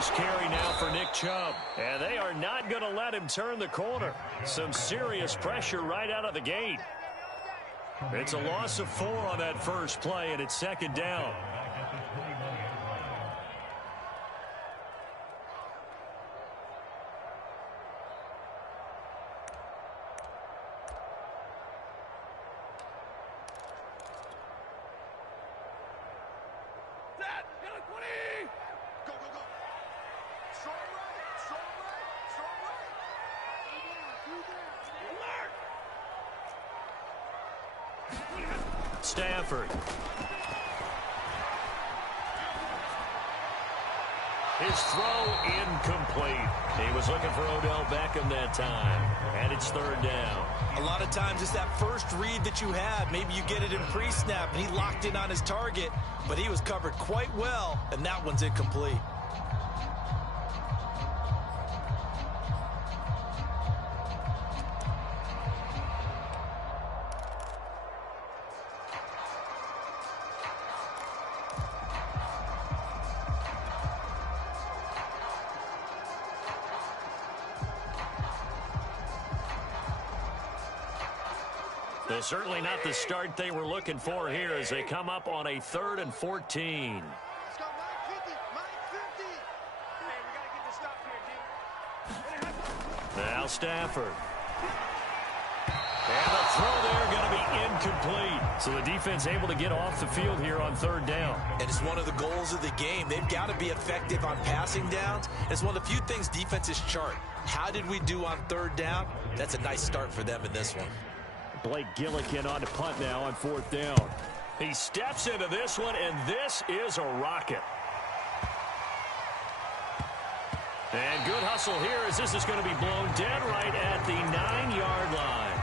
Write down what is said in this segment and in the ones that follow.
first carry now for Nick Chubb. And they are not going to let him turn the corner. Some serious pressure right out of the gate. It's a loss of 4 on that first play, and it's second down. Stafford. His throw incomplete. He was looking for Odell Beckham that time. And it's third down. A lot of times it's that first read that you have. Maybe you get it in pre-snap and he locked in on his target, but he was covered quite well, and that one's incomplete. Well, certainly not the start they were looking for here as they come up on a 3rd and 14. Let's go, Mike 50, Mike 50. Hey, we got to get this stop here, G. Now Stafford. And the throw there going to be incomplete. So the defense able to get off the field here on 3rd down. And it's one of the goals of the game. They've got to be effective on passing downs. It's one of the few things defenses chart. How did we do on 3rd down? That's a nice start for them in this one. Blake Gillikin on to punt now on 4th down. He steps into this one, and this is a rocket. And good hustle here as this is going to be blown dead right at the 9-yard line.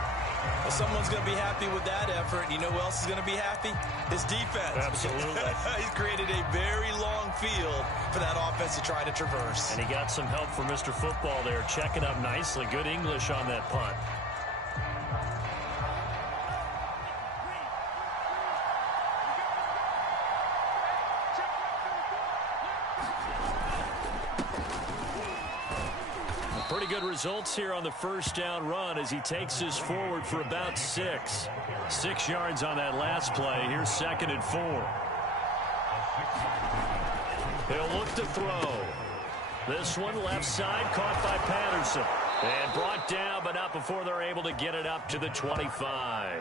Well, someone's going to be happy with that effort. You know who else is going to be happy? His defense. Absolutely. He's created a very long field for that offense to try to traverse. And he got some help from Mr. Football there, checking up nicely. Good English on that punt. Pretty good results here on the first down run as he takes this forward for about 6. 6 yards on that last play. Here's 2nd and 4. He'll look to throw. This one left side caught by Patterson. And brought down, but not before they're able to get it up to the 25.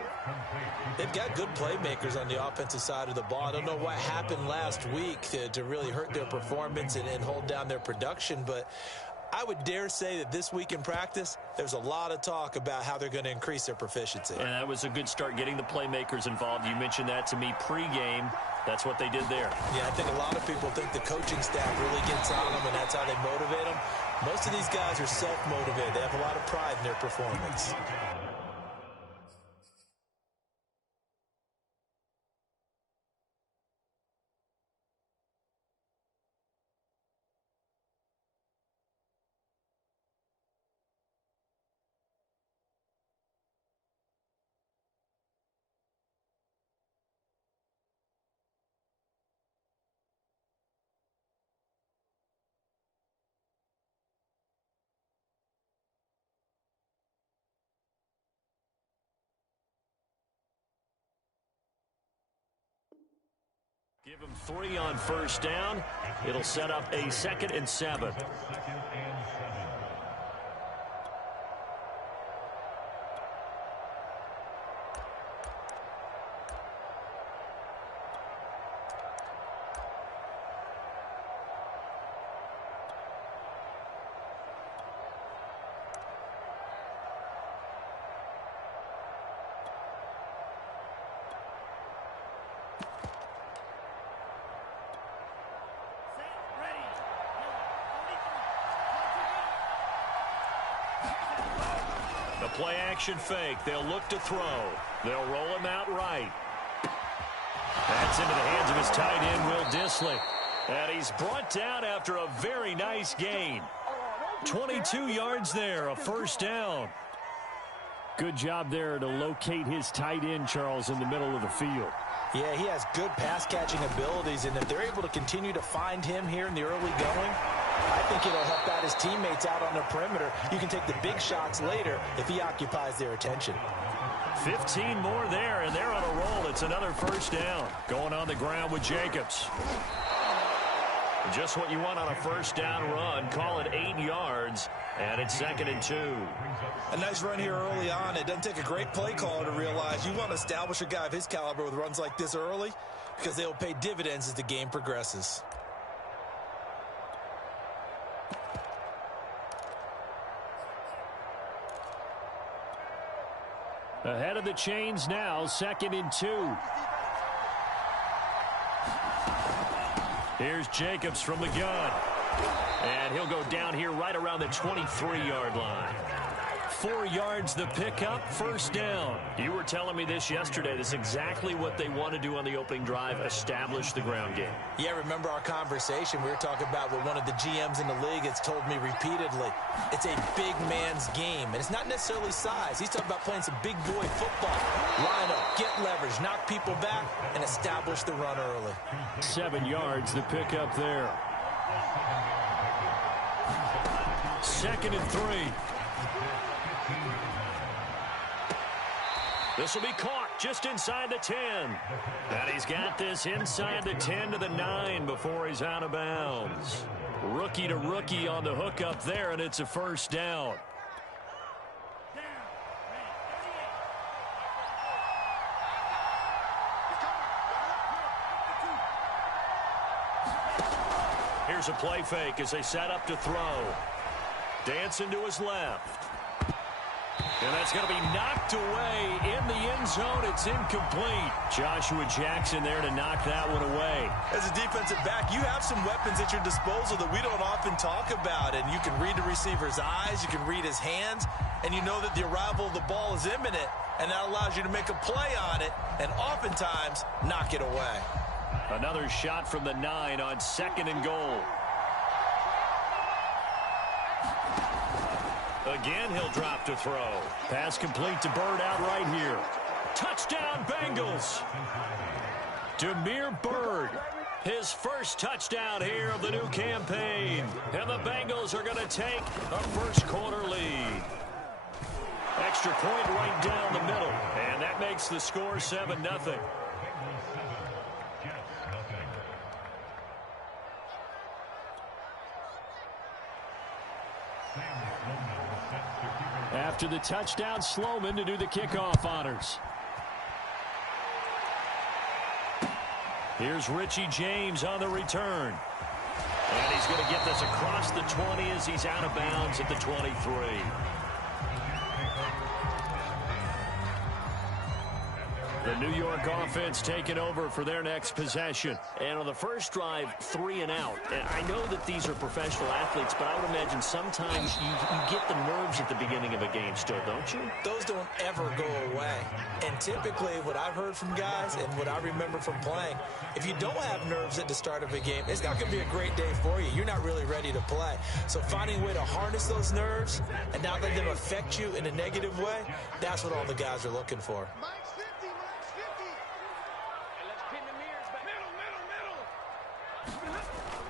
They've got good playmakers on the offensive side of the ball. I don't know what happened last week to really hurt their performance and hold down their production, but I would dare say that this week in practice, there's a lot of talk about how they're going to increase their proficiency. And that was a good start getting the playmakers involved. You mentioned that to me pregame. That's what they did there. Yeah, I think a lot of people think the coaching staff really gets on them, and that's how they motivate them. Most of these guys are self-motivated. They have a lot of pride in their performance. Give him 3 on first down. It'll set up a 2nd and 7. Play action fake. They'll look to throw. They'll roll him out right. That's into the hands of his tight end, Will Dissly. And he's brought down after a very nice gain. 22 yards there, a first down. Good job there to locate his tight end, Charles, in the middle of the field. Yeah, he has good pass-catching abilities, and if they're able to continue to find him here in the early going, I think it'll help out his teammates out on the perimeter. You can take the big shots later if he occupies their attention. 15 more there, and they're on a roll. It's another first down. Going on the ground with Jacobs. Just what you want on a first down run. Call it 8 yards, and it's 2nd and 2. A nice run here early on. It doesn't take a great play caller to realize you want to establish a guy of his caliber with runs like this early because they'll pay dividends as the game progresses. Ahead of the chains now, 2nd and 2. Here's Jacobs from the gun. And he'll go down here right around the 23-yard line. 4 yards the pickup, first down. You were telling me this yesterday. This is exactly what they want to do on the opening drive, establish the ground game. Yeah, remember our conversation? We were talking about what one of the GMs in the league has told me repeatedly. It's a big man's game, and it's not necessarily size. He's talking about playing some big boy football. Line up, get leverage, knock people back, and establish the run early. 7 yards the pickup there. 2nd and 3. This will be caught just inside the 10. And he's got this inside the 10 to the 9 before he's out of bounds. Rookie to rookie on the hookup there, and it's a first down. Here's a play fake as they set up to throw. Dancing to his left. And that's going to be knocked away in the end zone. It's incomplete. Joshua Jackson there to knock that one away. As a defensive back, you have some weapons at your disposal that we don't often talk about. And you can read the receiver's eyes, you can read his hands, and you know that the arrival of the ball is imminent. And that allows you to make a play on it and oftentimes knock it away. Another shot from the 9 on 2nd and goal. Again, he'll drop to throw. Pass complete to Bird out right here. Touchdown, Bengals. Damiere Byrd, his first touchdown here of the new campaign. And the Bengals are going to take a first-quarter lead. Extra point right down the middle. And that makes the score 7-0. After the touchdown, Sloman to do the kickoff honors. Here's Richie James on the return. And he's going to get this across the 20 as he's out of bounds at the 23. The New York offense taking over for their next possession. And on the first drive, 3 and out. And I know that these are professional athletes, but I would imagine sometimes you get the nerves at the beginning of a game still, don't you? Those don't ever go away. And typically what I've heard from guys and what I remember from playing, if you don't have nerves at the start of a game, it's not going to be a great day for you. You're not really ready to play. So finding a way to harness those nerves and not let them affect you in a negative way, that's what all the guys are looking for.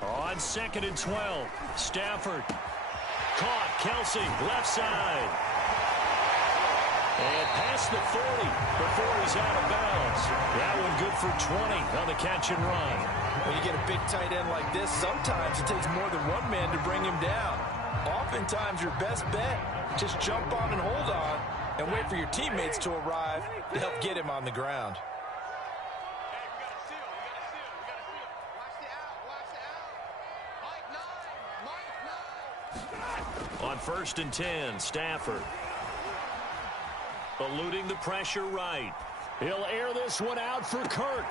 On 2nd and 12, Stafford. Caught, Kelsey, left side. And past the 40 before he's out of bounds. That one good for 20 on the catch and run. When you get a big tight end like this, sometimes it takes more than one man to bring him down. Oftentimes your best bet, just jump on and hold on and wait for your teammates to arrive to help get him on the ground. On 1st and 10, Stafford. Eluding the pressure right. He'll air this one out for Kirk.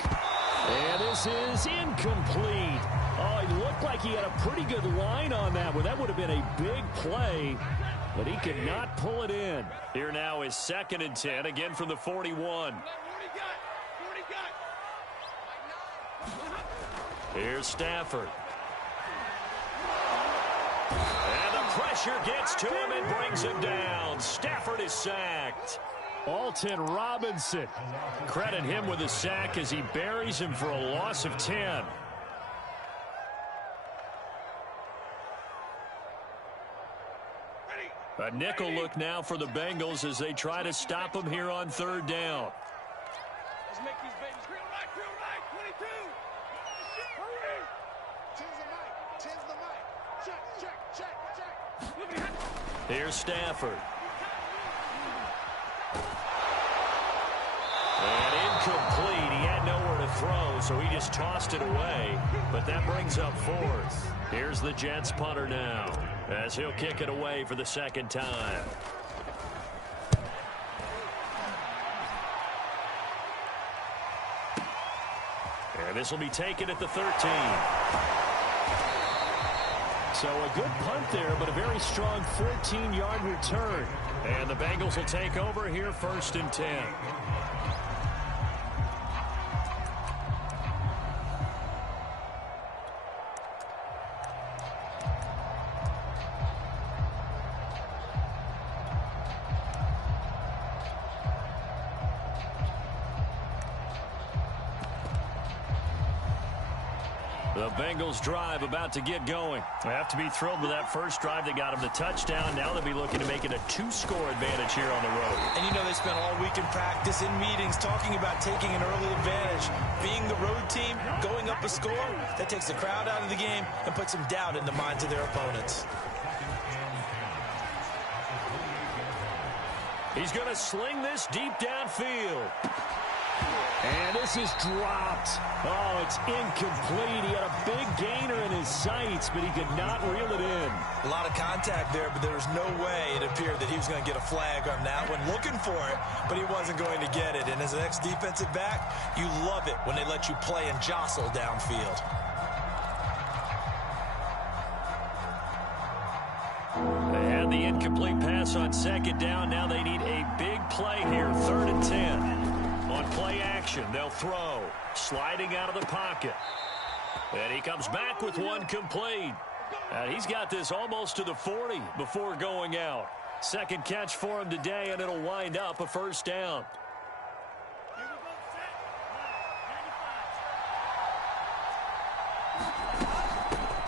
And this is incomplete. Oh, it looked like he had a pretty good line on that one. That would have been a big play, but he could not pull it in. Here now is 2nd and 10, again from the 41. Here's Stafford. Pressure gets to him and brings him down. Stafford is sacked. Alton Robinson. Credit him with a sack as he buries him for a loss of 10. A nickel look now for the Bengals as they try to stop them here on third down. Let's make these babies real right, 22. Hurry. Tens the mic. Check. Here's Stafford. And incomplete. He had nowhere to throw, so he just tossed it away. But that brings up fourth. Here's the Jets punter now, as he'll kick it away for the second time. And this will be taken at the 13. So a good punt there, but a very strong 14-yard return. And the Bengals will take over here, 1st and 10. The Bengals drive about to get going. They have to be thrilled with that first drive that got them the touchdown. Now they'll be looking to make it a 2-score advantage here on the road. And you know they spent all week in practice, in meetings, talking about taking an early advantage. Being the road team, going up a score, that takes the crowd out of the game and puts some doubt in the minds of their opponents. He's going to sling this deep downfield. And this is dropped. Oh, it's incomplete. He had a big gainer in his sights, but he could not reel it in. A lot of contact there, but there was no way it appeared that he was going to get a flag on that one. Looking for it, but he wasn't going to get it. And as an ex-defensive back, you love it when they let you play and jostle downfield. They had the incomplete pass on second down. Now they need a big play here, 3rd and 10. On play action, they'll throw. Sliding out of the pocket. And he comes back with one complete. And he's got this almost to the 40 before going out. Second catch for him today, and it'll wind up a 1st down.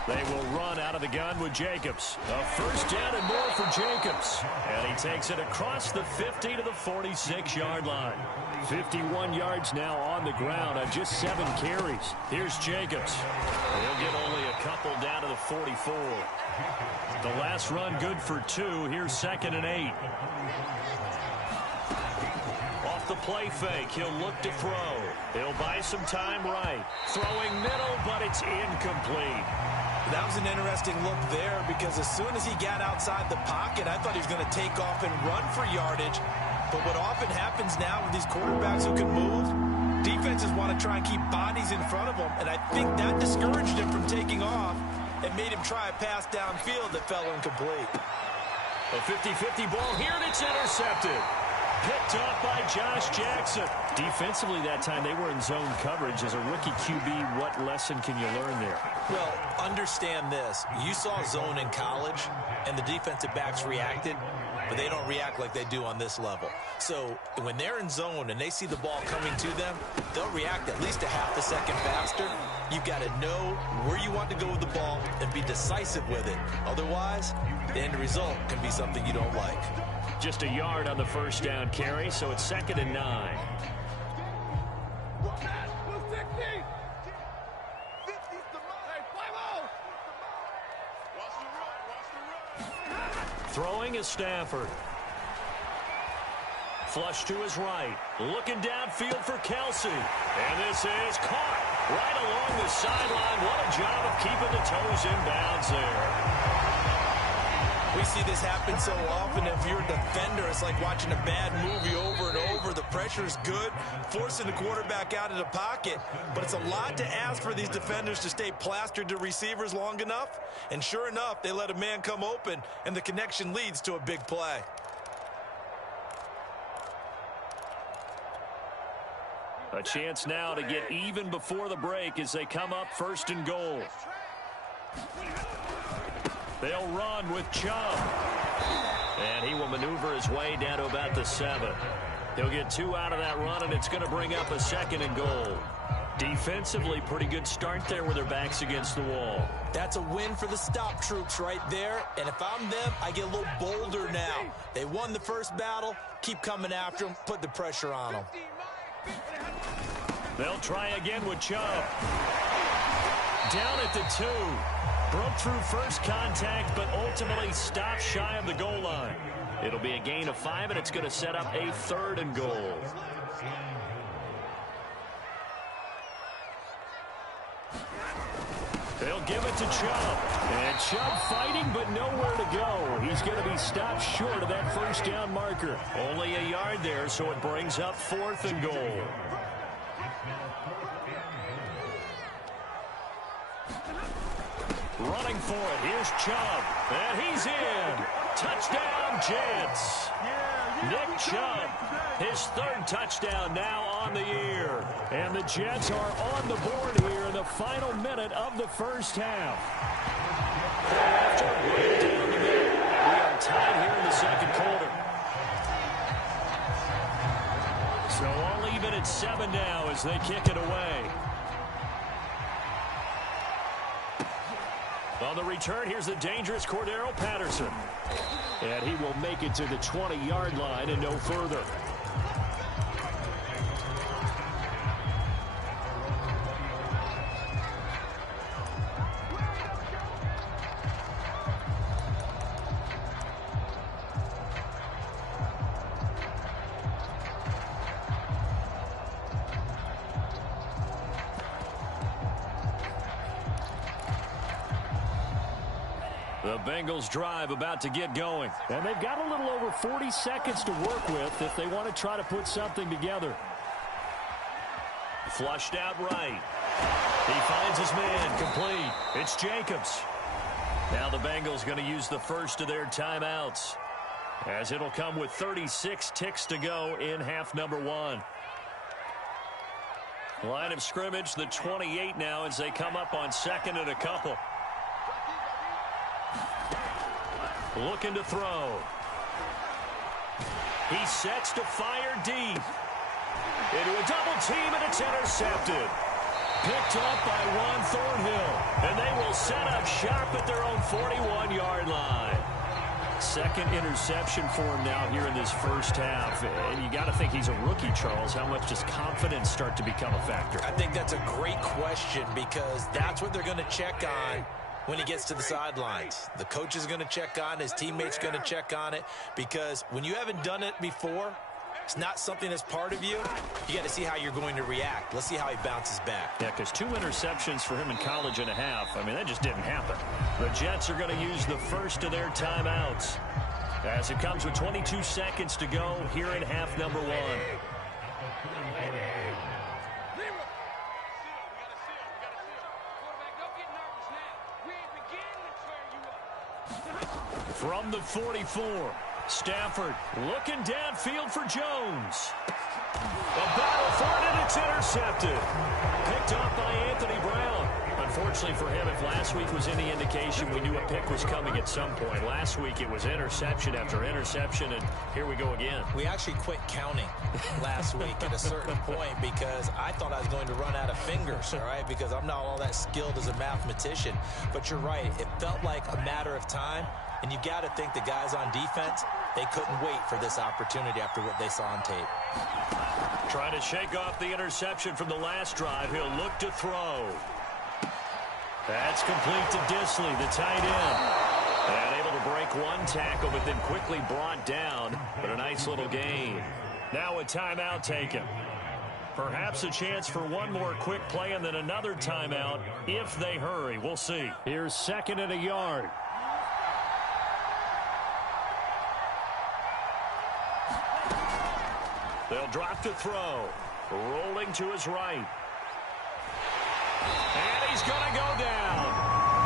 They will run out of the gun with Jacobs. A 1st down and more for Jacobs. And he takes it across the 50 to the 46-yard line. 51 yards now on the ground on just 7 carries. Here's Jacobs. He'll get only a couple down to the 44. The last run good for 2. Here's 2nd and 8. Off the play fake, he'll look to throw. He'll buy some time right. Throwing middle, but it's incomplete. That was an interesting look there because as soon as he got outside the pocket, I thought he was going to take off and run for yardage. But what often happens now with these quarterbacks who can move, defenses want to try and keep bodies in front of them, and I think that discouraged him from taking off and made him try a pass downfield that fell incomplete. A 50-50 ball here, and it's intercepted. Picked off by Josh Jackson. Defensively that time, they were in zone coverage. As a rookie QB, what lesson can you learn there? Well, understand this. You saw zone in college, and the defensive backs reacted, but they don't react like they do on this level. So when they're in zone and they see the ball coming to them, they'll react at least a half a second faster. You've got to know where you want to go with the ball and be decisive with it. Otherwise, the end result can be something you don't like. Just a yard on the 1st down carry, so it's 2nd and 9. Throwing is Stafford. Flush to his right. Looking downfield for Kelsey. And this is caught right along the sideline. What a job of keeping the toes in bounds there. We see this happen so often. If you're a defender, it's like watching a bad movie over and over. The pressure is good, forcing the quarterback out of the pocket. But it's a lot to ask for these defenders to stay plastered to receivers long enough. And sure enough, they let a man come open, and the connection leads to a big play. A chance now to get even before the break as they come up 1st and goal. They'll run with Chubb. And he will maneuver his way down to about the 7. He'll get 2 out of that run, and it's going to bring up a 2nd and goal. Defensively, pretty good start there with their backs against the wall. That's a win for the stop troops right there. And if I'm them, I get a little bolder now. They won the first battle. Keep coming after them. Put the pressure on them. They'll try again with Chubb. Down at the 2. Broke through first contact, but ultimately stopped shy of the goal line. It'll be a gain of 5, and it's going to set up a 3rd and goal. They'll give it to Chubb. And Chubb fighting, but nowhere to go. He's going to be stopped short of that first down marker. Only a yard there, so it brings up 4th and goal. Running for it. Here's Chubb. And he's in. Touchdown, Jets. Nick Chubb, his 3rd touchdown now on the year. And the Jets are on the board here in the final minute of the first half. After right down the middle, we are tied here in the second quarter. So all even at 7 now as they kick it away. On the return, here's the dangerous Cordero Patterson. And he will make it to the 20-yard line and no further. The Bengals drive about to get going. And they've got a little over 40 seconds to work with if they want to try to put something together. Flushed out right. He finds his man complete. It's Jacobs. Now the Bengals going to use the first of their timeouts, as it'll come with 36 ticks to go in half number 1. Line of scrimmage, the 28 now as they come up on 2nd and a couple. Looking to throw. He sets to fire deep. Into a double team, and it's intercepted. Picked up by Juan Thornhill. And they will set up shop at their own 41-yard line. 2nd interception for him now here in this first half. And you got to think he's a rookie, Charles. How much does confidence start to become a factor? I think that's a great question, because that's what they're going to check on when he gets to the sidelines. The coach is going to check on, his teammates going to check on it, because when you haven't done it before, it's not something that's part of you. You got to see how you're going to react. Let's see how he bounces back. Yeah, because 2 interceptions for him in college and a half. I mean, that just didn't happen. The Jets are going to use the first of their timeouts, as it comes with 22 seconds to go here in half number 1. From the 44, Stafford looking downfield for Jones. A battle for it, and it's intercepted. Picked up by Anthony Brown. Unfortunately for him, if last week was any indication, we knew a pick was coming at some point. Last week it was interception after interception, and here we go again. We actually quit counting last week at a certain point, because I thought I was going to run out of fingers, all right, because I'm not all that skilled as a mathematician. But you're right, it felt like a matter of time. And you got to think the guys on defense, they couldn't wait for this opportunity after what they saw on tape. Trying to shake off the interception from the last drive. He'll look to throw. That's complete to Disley, the tight end. And able to break one tackle, but then quickly brought down. But a nice little gain. Now a timeout taken. Perhaps a chance for one more quick play and then another timeout if they hurry. We'll see. Here's 2nd and a yard. They'll drop to throw. Rolling to his right. And he's going to go down.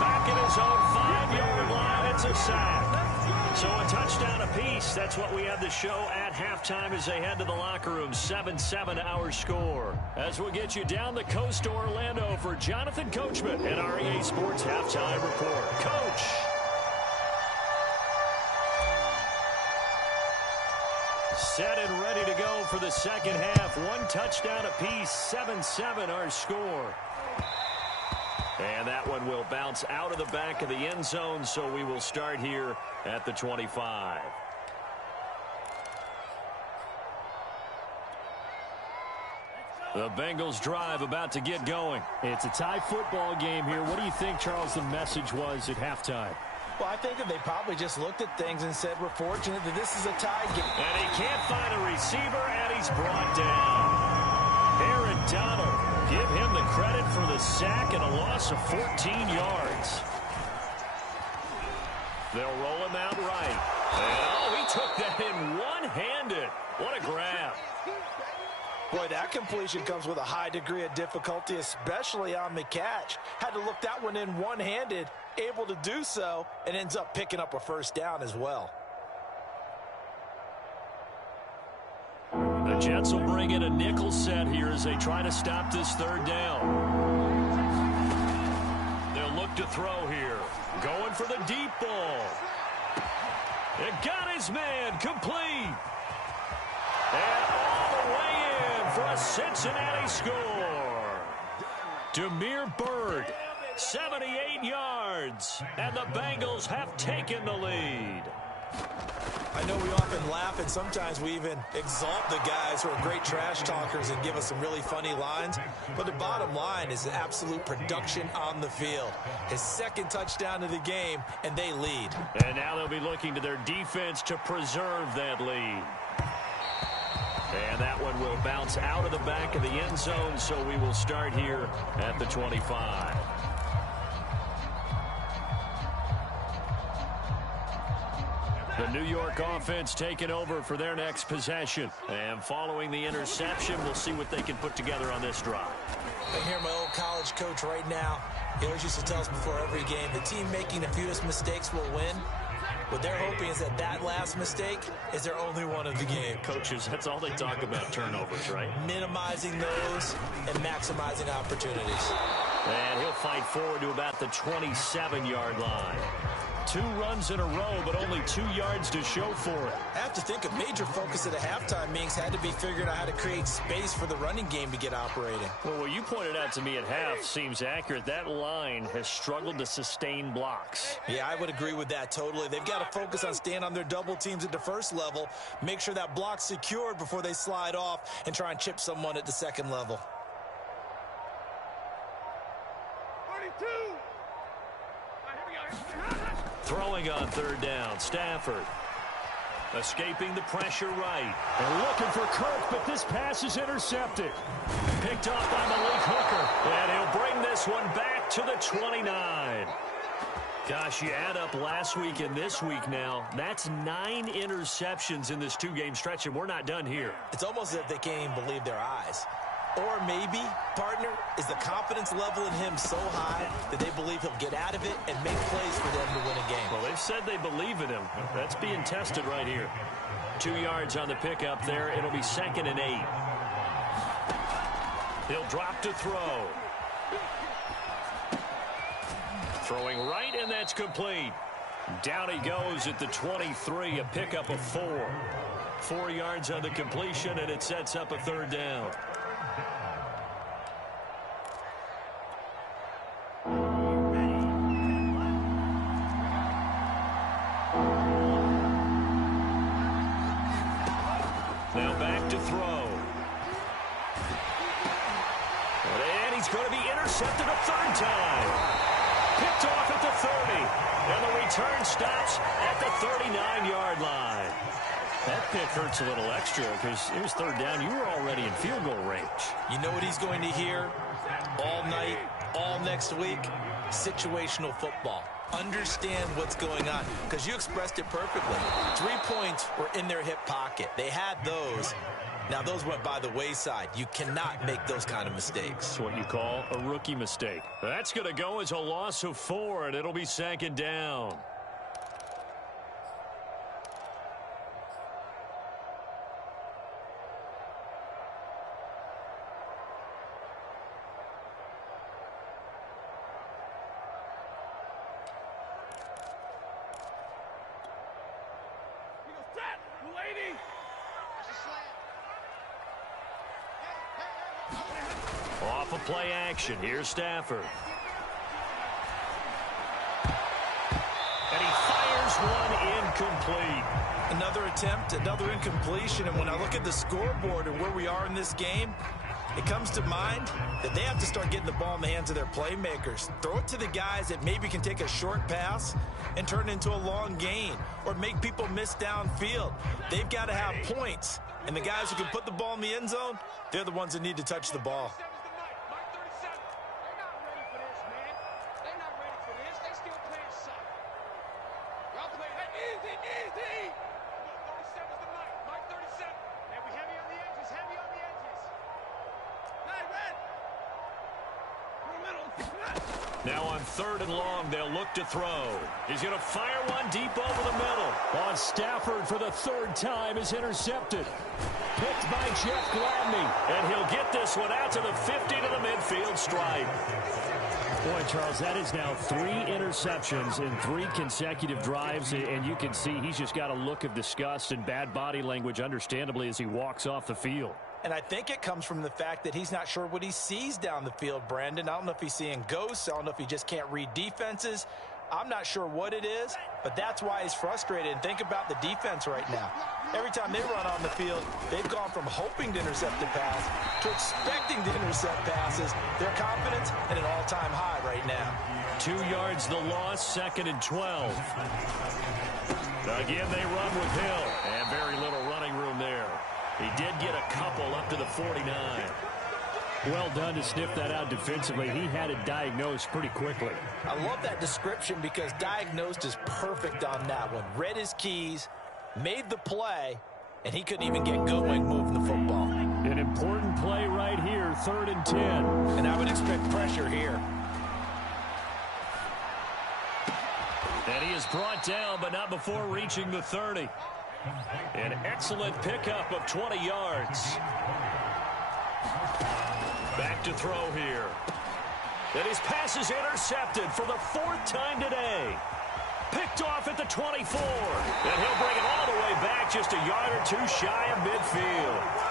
Back at his own 5-yard line. It's a sack. So a touchdown apiece. That's what we have the show at halftime as they head to the locker room. 7-7 our score. As we'll get you down the coast to Orlando for Jonathan Coachman and our EA Sports Halftime Report. Coach. Set and ready to go for the second half. One touchdown apiece, 7-7 our score. And that one will bounce out of the back of the end zone, so we will start here at the 25. The Bengals drive about to get going. It's a tie football game here. What do you think, Charles, the message was at halftime? Well, I think that they probably just looked at things and said, we're fortunate that this is a tie game. And he can't find a receiver, and he's brought down. Aaron Donald, give him the credit for the sack and a loss of 14 yards. They'll roll him out right. And, oh, he took that in one-handed. What a grab. Boy, that completion comes with a high degree of difficulty, especially on the catch. Had to look that one in one-handed, able to do so, and ends up picking up a first down as well. The Jets will bring in a nickel set here as they try to stop this third down. They'll look to throw here. Going for the deep ball. It got his man complete. And all the way in for a Cincinnati score. Demir Bird, 78 yards. And the Bengals have taken the lead. I know we often laugh, and sometimes we even exalt the guys who are great trash talkers and give us some really funny lines. But the bottom line is the absolute production on the field. His second touchdown of the game, and they lead. And now they'll be looking to their defense to preserve that lead. And that one will bounce out of the back of the end zone, so we will start here at the 25. The New York offense taking over for their next possession. And following the interception, we'll see what they can put together on this drive. I hear my old college coach right now. He always used to tell us before every game, the team making the fewest mistakes will win. What they're hoping is that that last mistake is their only one of the game. Coaches, that's all they talk about, turnovers, right? Minimizing those and maximizing opportunities. And he'll fight forward to about the 27-yard line. 2 runs in a row, but only 2 yards to show for it. I have to think a major focus at the halftime meetings had to be figuring out how to create space for the running game to get operating. Well, what you pointed out to me at half seems accurate. That line has struggled to sustain blocks. Yeah, I would agree with that totally. They've got to focus on staying on their double teams at the first level, make sure that block's secured before they slide off and try and chip someone at the second level. 42. Throwing on third down, Stafford. Escaping the pressure right. They're looking for Kirk, but this pass is intercepted. Picked off by Malik Hooker. And he'll bring this one back to the 29. Gosh, you add up last week and this week now. That's 9 interceptions in this 2-game stretch, and we're not done here. It's almost as if they can't even believe their eyes. Or maybe, partner, is the confidence level in him so high that they believe he'll get out of it and make plays for them to win a game. Well, they've said they believe in him. That's being tested right here. 2 yards on the pickup there. It'll be 2nd and 8. He'll drop to throw. Throwing right, and that's complete. Down he goes at the 23, a pickup of 4. 4 yards on the completion, and it sets up a third down. Now back to throw. And he's going to be intercepted a third time. Picked off at the 30. And the return stops at the 39-yard line. That pick hurts a little extra because it was third down. You were already in field goal range. You know what he's going to hear all night, all next week? Situational football. Understand what's going on, because you expressed it perfectly. 3 points were in their hip pocket. They had those. Now, those went by the wayside. You cannot make those kind of mistakes. It's what you call a rookie mistake. That's going to go as a loss of 4, and it'll be 2nd down. Off of play action, here's Stafford. And he fires one incomplete. Another attempt, another incompletion, and when I look at the scoreboard and where we are in this game, it comes to mind that they have to start getting the ball in the hands of their playmakers. Throw it to the guys that maybe can take a short pass and turn it into a long gain or make people miss downfield. They've got to have points, and the guys who can put the ball in the end zone, they're the ones that need to touch the ball. Now on 3rd and long, they'll look to throw. He's going to fire one deep over the middle. On Stafford for the 3rd time is intercepted. Picked by Jeff Gladney. And he'll get this one out to the 50 to the midfield stripe. Boy, Charles, that is now 3 interceptions in 3 consecutive drives, and you can see he's just got a look of disgust and bad body language, understandably, as he walks off the field. And I think it comes from the fact that he's not sure what he sees down the field, Brandon. I don't know if he's seeing ghosts. I don't know if he just can't read defenses. I'm not sure what it is, but that's why he's frustrated. And think about the defense right now. Every time they run on the field, they've gone from hoping to intercept the pass to expecting to intercept passes. Their confidence at an all-time high right now. 2 yards the loss, 2nd and 12. Again, they run with Hill, and very little running room there. He did get a couple up to the 49. Well done to sniff that out defensively. He had it diagnosed pretty quickly. I love that description because diagnosed is perfect on that one. Read his keys, made the play, and he couldn't even get going moving the football. An important play right here, 3rd and 10. And I would expect pressure here. And he is brought down, but not before reaching the 30. An excellent pickup of 20 yards. Back to throw here. And his pass is intercepted for the 4th time today. Picked off at the 24. And he'll bring it all the way back just a yard or 2 shy of midfield.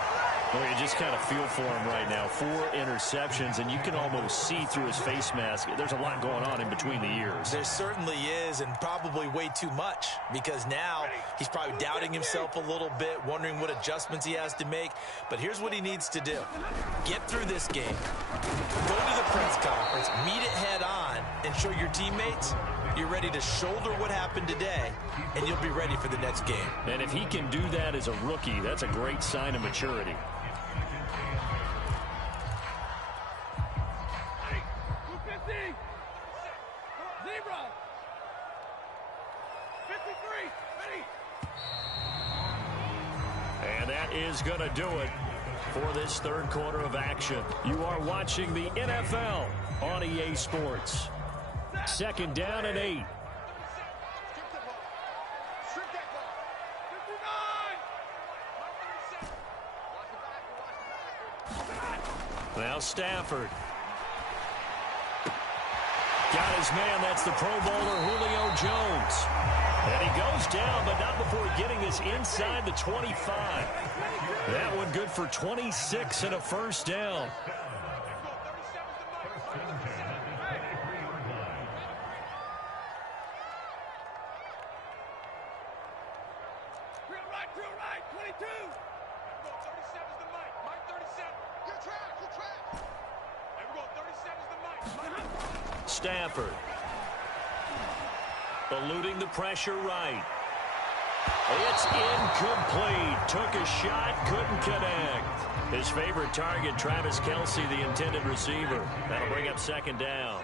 Well, you just kind of feel for him right now. 4 interceptions, and you can almost see through his face mask. There's a lot going on in between the ears. There certainly is, and probably way too much, because now he's probably doubting himself a little bit, wondering what adjustments he has to make. But here's what he needs to do. Get through this game. Go to the press conference, meet it head on, and show your teammates you're ready to shoulder what happened today, and you'll be ready for the next game. And if he can do that as a rookie, that's a great sign of maturity. And that is going to do it for this 3rd quarter of action. You are watching the NFL on EA Sports. 2nd down and 8. Now Stafford. Got his man. That's the Pro Bowler Julio Jones. And he goes down, but not before getting this inside the 25. That one good for 26 and a 1st down. Stafford. Eluding the pressure right. It's incomplete. Took a shot, couldn't connect. His favorite target, Travis Kelce, the intended receiver. That'll bring up 2nd down.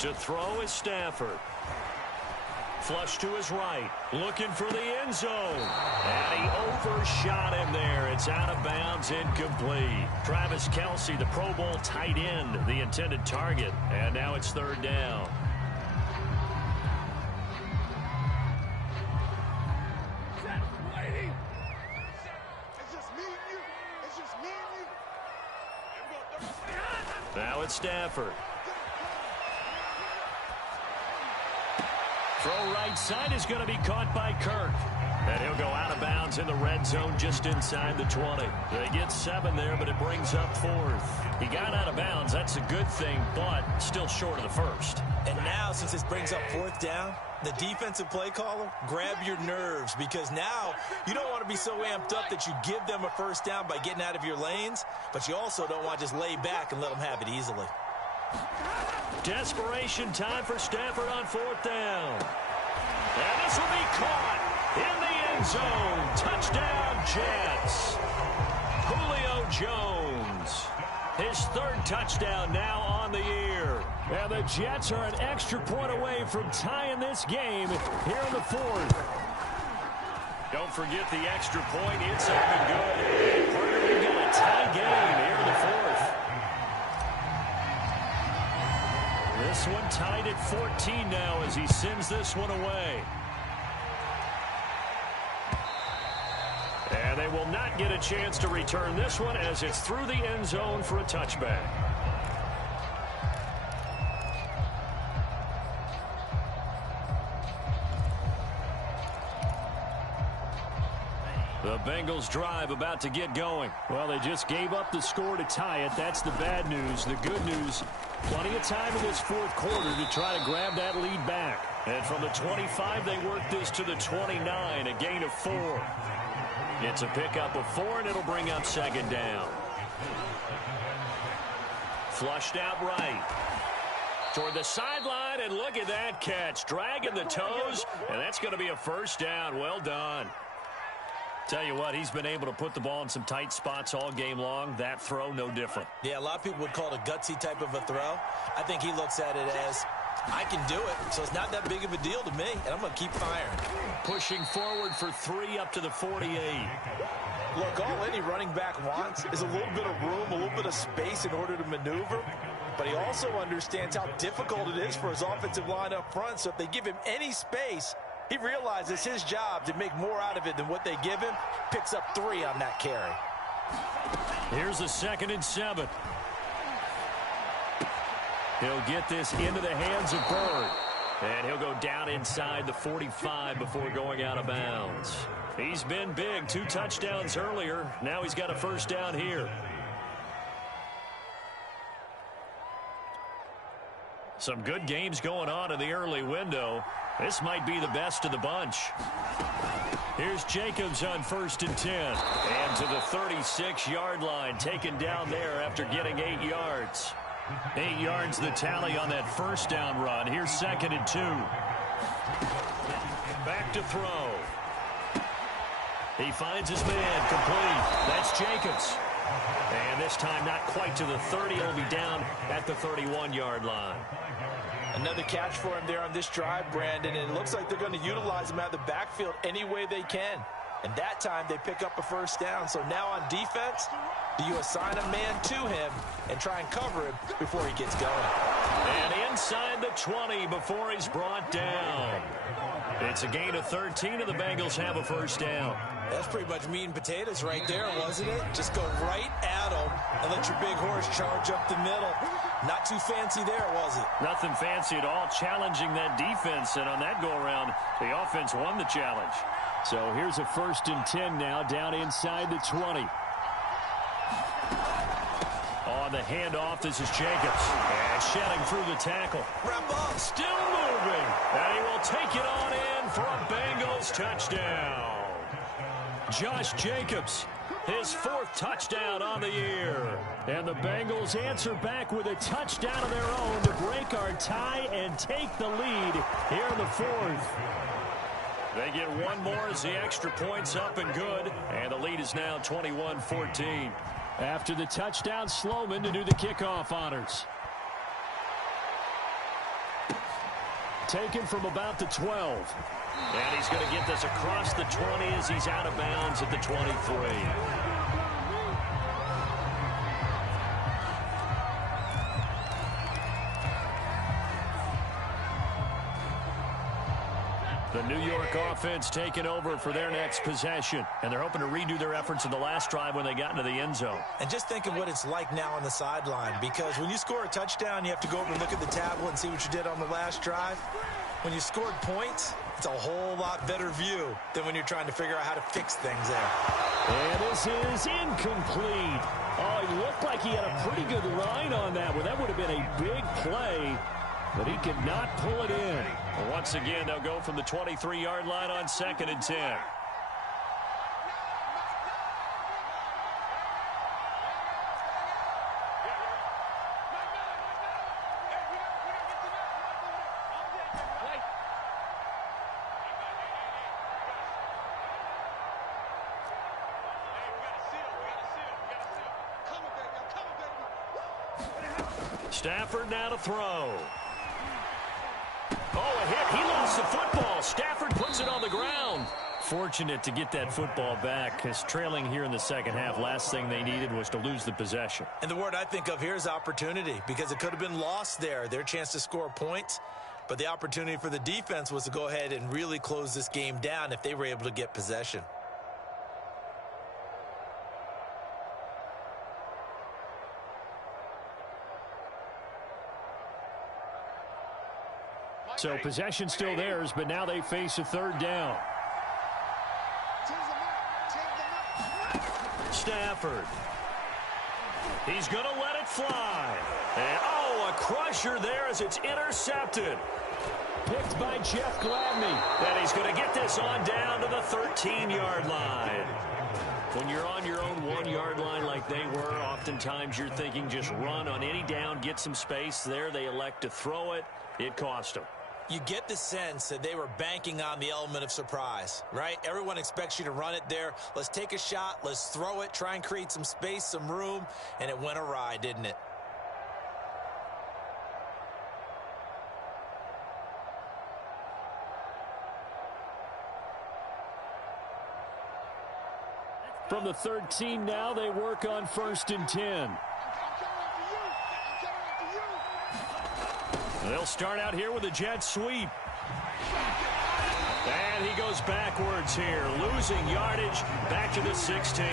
To throw is Stafford. Flush to his right. Looking for the end zone. And he overshot him there. it's out of bounds, incomplete. Travis Kelce, the Pro Bowl tight end, the intended target. And now it's third down. Now it's Stafford. Throw right side is going to be caught by Kirk. And he'll go out of bounds in the red zone just inside the 20. They get 7 there, but it brings up fourth. He got out of bounds. That's a good thing, but still short of the first. And now, since this brings up fourth down, the defensive play caller, grab your nerves, because now you don't want to be so amped up that you give them a first down by getting out of your lanes, but you also don't want to just lay back and let them have it easily. Desperation time for Stafford on fourth down. And this will be caught in the end zone. Touchdown, Jets. Julio Jones. His third touchdown now on the year. And the Jets are an extra point away from tying this game here in the fourth. Don't forget the extra point. It's up and good. Partner, we've got a tie game here in the fourth. This one tied at 14 now as he sends this one away. And they will not get a chance to return this one as it's through the end zone for a touchback. The Bengals drive about to get going. Well, they just gave up the score to tie it. That's the bad news. The good news, plenty of time in this fourth quarter to try to grab that lead back. And from the 25, they work this to the 29, a gain of 4. It's a pickup of 4, and it'll bring up second down. Flushed out right. Toward the sideline, and look at that catch. Dragging the toes, and that's going to be a first down. Well done. Tell you what, he's been able to put the ball in some tight spots all game long. That throw, no different. Yeah, a lot of people would call it a gutsy type of a throw. I think he looks at it as, I can do it, so it's not that big of a deal to me, and I'm going to keep firing. Pushing forward for 3 up to the 48. Look, all any running back wants is a little bit of room, a little bit of space in order to maneuver, but he also understands how difficult it is for his offensive line up front, so if they give him any space, he realizes his job to make more out of it than what they give him, picks up 3 on that carry. Here's a 2nd and 7. He'll get this into the hands of Bird. And he'll go down inside the 45 before going out of bounds. He's been big. 2 touchdowns earlier. Now he's got a first down here. Some good games going on in the early window. This might be the best of the bunch. Here's Jacobs on 1st and 10. And to the 36-yard line, taken down there after getting 8 yards. 8 yards the tally on that first down run. Here's 2nd and 2. Back to throw. He finds his man, complete. That's Jacobs. And this time not quite to the 30. He'll be down at the 31-yard line. Another catch for him there on this drive, Brandon, and it looks like they're going to utilize him out of the backfield any way they can. And that time they pick up a first down. So now on defense, do you assign a man to him and try and cover him before he gets going? And inside the 20 before he's brought down. It's a gain of 13, and the Bengals have a first down. That's pretty much meat and potatoes right there, wasn't it? Just go right at him and let your big horse charge up the middle. Not too fancy there, was it? Nothing fancy at all, challenging that defense, and on that go-around, the offense won the challenge. So here's a 1st and 10 now, down inside the 20. On the handoff, this is Jacobs. And shedding through the tackle. Wrap up. Still moving. And he will take it on in for a Bengals touchdown. Josh Jacobs, his 4th touchdown on the year. And the Bengals answer back with a touchdown of their own to break our tie and take the lead here in the 4th. They get one more as the extra point's up and good. And the lead is now 21-14. After the touchdown, Sloman to do the kickoff honors. Taken from about the 12. And he's going to get this across the 20 as he's out of bounds at the 23. The New York offense taking over for their next possession. And they're hoping to redo their efforts in the last drive when they got into the end zone. And just think of what it's like now on the sideline, because when you score a touchdown, you have to go over and look at the tablet and see what you did on the last drive. When you scored points, it's a whole lot better view than when you're trying to figure out how to fix things there. And this is incomplete. Oh, he looked like he had a pretty good line on that one. That would have been a big play, but he could not pull it in. Well, once again, they'll go from the 23-yard line on 2nd and 10. Stafford now to throw. Oh, a hit. He lost the football. Stafford puts it on the ground. Fortunate to get that football back, because trailing here in the second half, last thing they needed was to lose the possession. And the word I think of here is opportunity, because it could have been lost there, their chance to score points. But the opportunity for the defense was to go ahead and really close this game down if they were able to get possession. So possession still theirs, but now they face a 3rd down. Stafford. He's going to let it fly. And, oh, a crusher there as it's intercepted. Picked by Jeff Gladney. And he's going to get this on down to the 13-yard line. When you're on your own 1-yard line like they were, oftentimes you're thinking just run on any down, get some space. There they elect to throw it. It cost them. You get the sense that they were banking on the element of surprise, right? Everyone expects you to run it there. Let's take a shot. Let's throw it. Try and create some space, some room. And it went awry, didn't it? From the 13 now, they work on 1st and 10. They'll start out here with a jet sweep. And he goes backwards here, losing yardage back to the 16.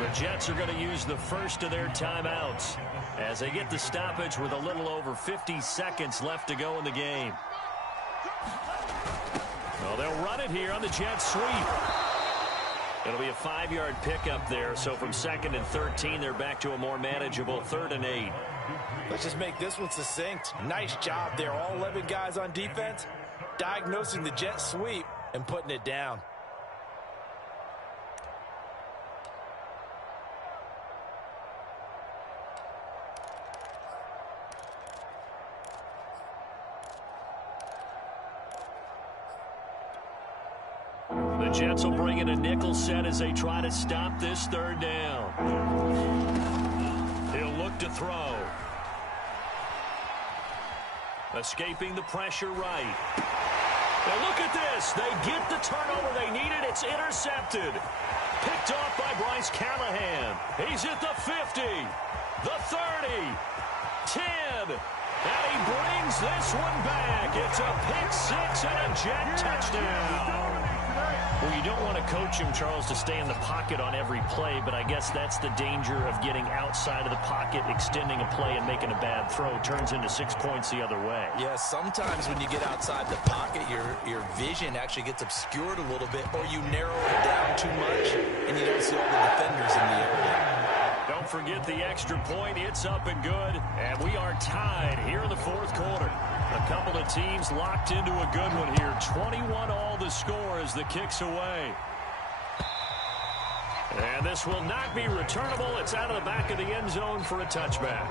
The Jets are going to use the first of their timeouts as they get the stoppage with a little over 50 seconds left to go in the game. Well, they'll run it here on the jet sweep. It'll be a 5-yard pickup there, so from 2nd and 13, they're back to a more manageable 3rd and 8. Let's just make this one succinct. Nice job there. All 11 guys on defense diagnosing the jet sweep and putting it down. The Jets will bring in a nickel set as they try to stop this 3rd down. He'll look to throw. Escaping the pressure right. Now look at this. They get the turnover they needed. It's intercepted. Picked off by Bryce Callahan. He's at the 50, the 30, 10. And he brings this one back. It's a pick 6 and a Jet touchdown. Well, you don't want to coach him, Charles, to stay in the pocket on every play, but I guess that's the danger of getting outside of the pocket, extending a play, and making a bad throw. Turns into 6 points the other way. Yeah, sometimes when you get outside the pocket, your vision actually gets obscured a little bit, or you narrow it down too much, and you don't see all the defenders in the area. Don't forget the extra point. It's up and good, and we are tied here in the 4th quarter. A couple of teams locked into a good one here. 21 all the score as the kick's away. And this will not be returnable. It's out of the back of the end zone for a touchback.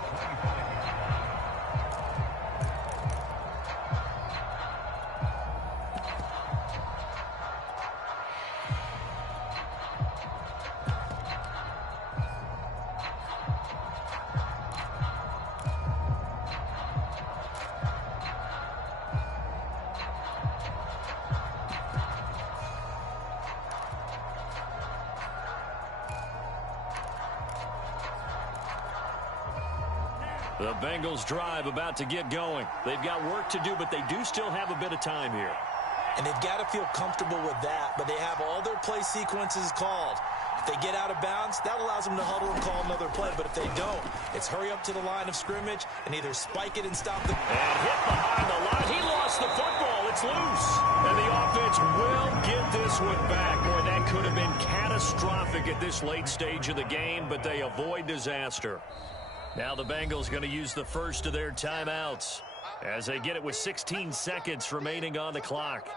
The Bengals drive about to get going. They've got work to do, but they do still have a bit of time here. And they've got to feel comfortable with that, but they have all their play sequences called. If they get out of bounds, that allows them to huddle and call another play. But if they don't, it's hurry up to the line of scrimmage and either spike it and stop the... And hit behind the line. He lost the football. It's loose. And the offense will get this one back. Boy, that could have been catastrophic at this late stage of the game, but they avoid disaster. Now the Bengals going to use the first of their timeouts as they get it with 16 seconds remaining on the clock.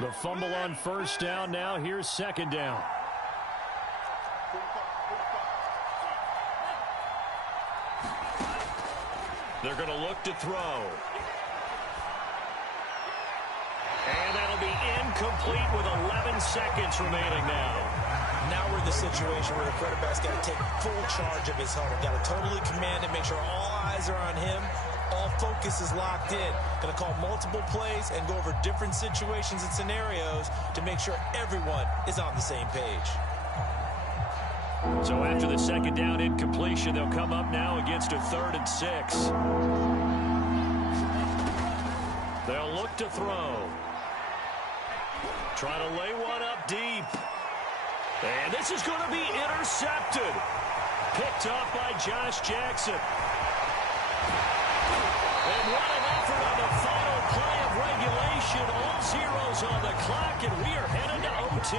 The fumble on first down. Now here's second down. They're going to look to throw. And that'll be incomplete with 11 seconds remaining now. Now we're in the situation where the quarterback's got to take full charge of his huddle. Got to totally command it, make sure all eyes are on him. All focus is locked in. Going to call multiple plays and go over different situations and scenarios to make sure everyone is on the same page. So after the second down incompletion, they'll come up now against a 3rd and 6. They'll look to throw. Try to lay one up deep. And this is going to be intercepted. Picked up by Josh Jackson. And what an effort on the final play of regulation. All zeros on the clock, and we are headed to OT.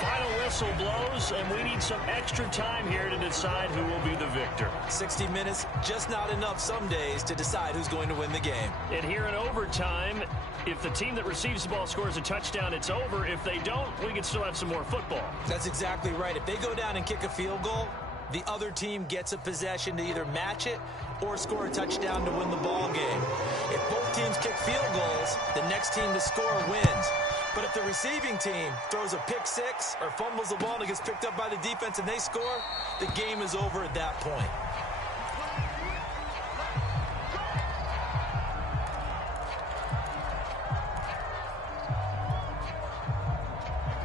Final whistle blows, and we need some extra time here to decide who will be the victor. 60 minutes, just not enough some days to decide who's going to win the game. And here in overtime, if the team that receives the ball scores a touchdown, it's over. If they don't, we can still have some more football. That's exactly right. If they go down and kick a field goal, the other team gets a possession to either match it or score a touchdown to win the ball game. If both teams kick field goals, the next team to score wins. But if the receiving team throws a pick six or fumbles the ball and it gets picked up by the defense and they score, the game is over at that point.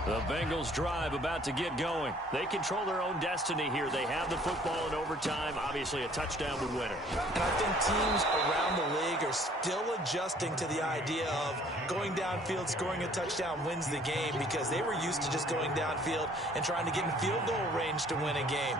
The Bengals drive about to get going. They control their own destiny here. They have the football in overtime. Obviously, a touchdown would win it. And I think teams around the league are still adjusting to the idea of going downfield, scoring a touchdown wins the game, because they were used to just going downfield and trying to get in field goal range to win a game.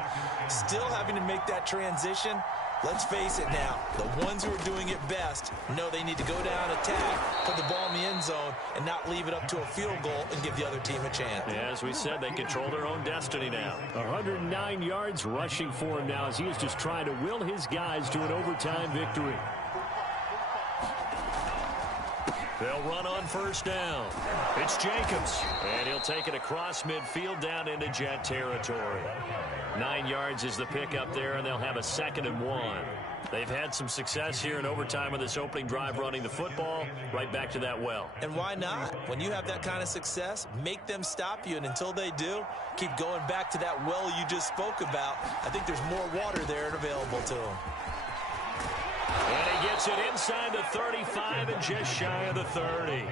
Still having to make that transition. Let's face it now, the ones who are doing it best know they need to go down, attack, put the ball in the end zone, and not leave it up to a field goal and give the other team a chance. Yeah, as we said, they control their own destiny now. 109 yards rushing for him now as he is just trying to will his guys to an overtime victory. They'll run on first down. It's Jacobs, and he'll take it across midfield down into Jet territory. 9 yards is the pickup there, and they'll have a 2nd and 1. They've had some success here in overtime with this opening drive running the football right back to that well. And why not? When you have that kind of success, make them stop you, and until they do, keep going back to that well you just spoke about. I think there's more water there and available to them. And he gets it inside the 35 and just shy of the 30.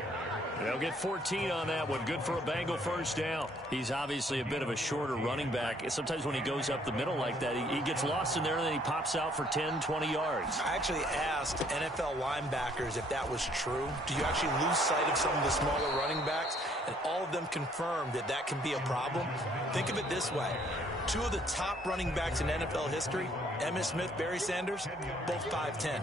They'll get 14 on that one. Good for a Bengal first down. He's obviously a bit of a shorter running back. Sometimes when he goes up the middle like that, he gets lost in there, and then he pops out for 10, 20 yards. I actually asked NFL linebackers if that was true. Do you actually lose sight of some of the smaller running backs? And all of them confirmed that that can be a problem. Think of it this way. 2 of the top running backs in NFL history, Emmitt Smith, Barry Sanders, both 5'10".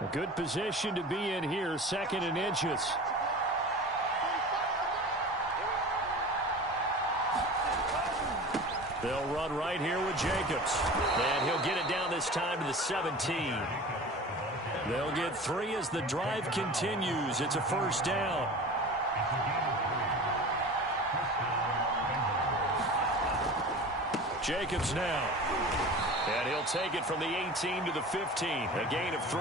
A good position to be in here, 2nd and inches. They'll run right here with Jacobs. And he'll get it down this time to the 17. They'll get 3 as the drive continues. It's a first down. Jacobs now. And he'll take it from the 18 to the 15. A gain of 3.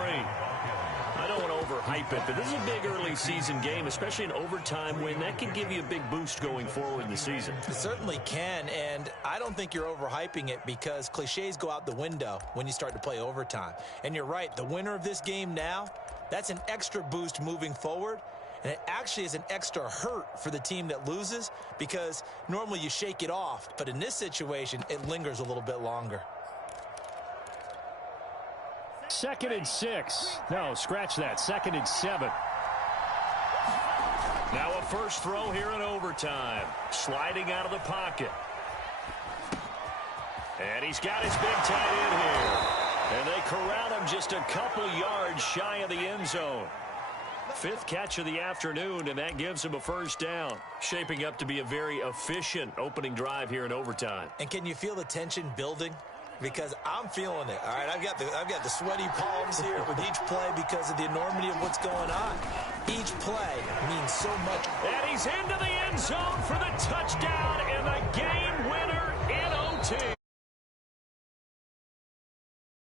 I don't want to overhype it, but this is a big early season game, especially an overtime win. That can give you a big boost going forward in the season. It certainly can, and I don't think you're overhyping it because cliches go out the window when you start to play overtime. And you're right, the winner of this game now That's an extra boost moving forward, and it actually is an extra hurt for the team that loses because normally you shake it off, but in this situation, it lingers a little bit longer. 2nd and 6. No, scratch that. 2nd and 7. Now a first throw here in overtime. Sliding out of the pocket. And he's got his big tight end here. And they corral him just a couple yards shy of the end zone. 5th catch of the afternoon, and that gives him a first down. Shaping up to be a very efficient opening drive here in overtime. And can you feel the tension building? Because I'm feeling it. All right, I've got the sweaty palms here with each play because of the enormity of what's going on. Each play means so much. And he's into the end zone for the touchdown.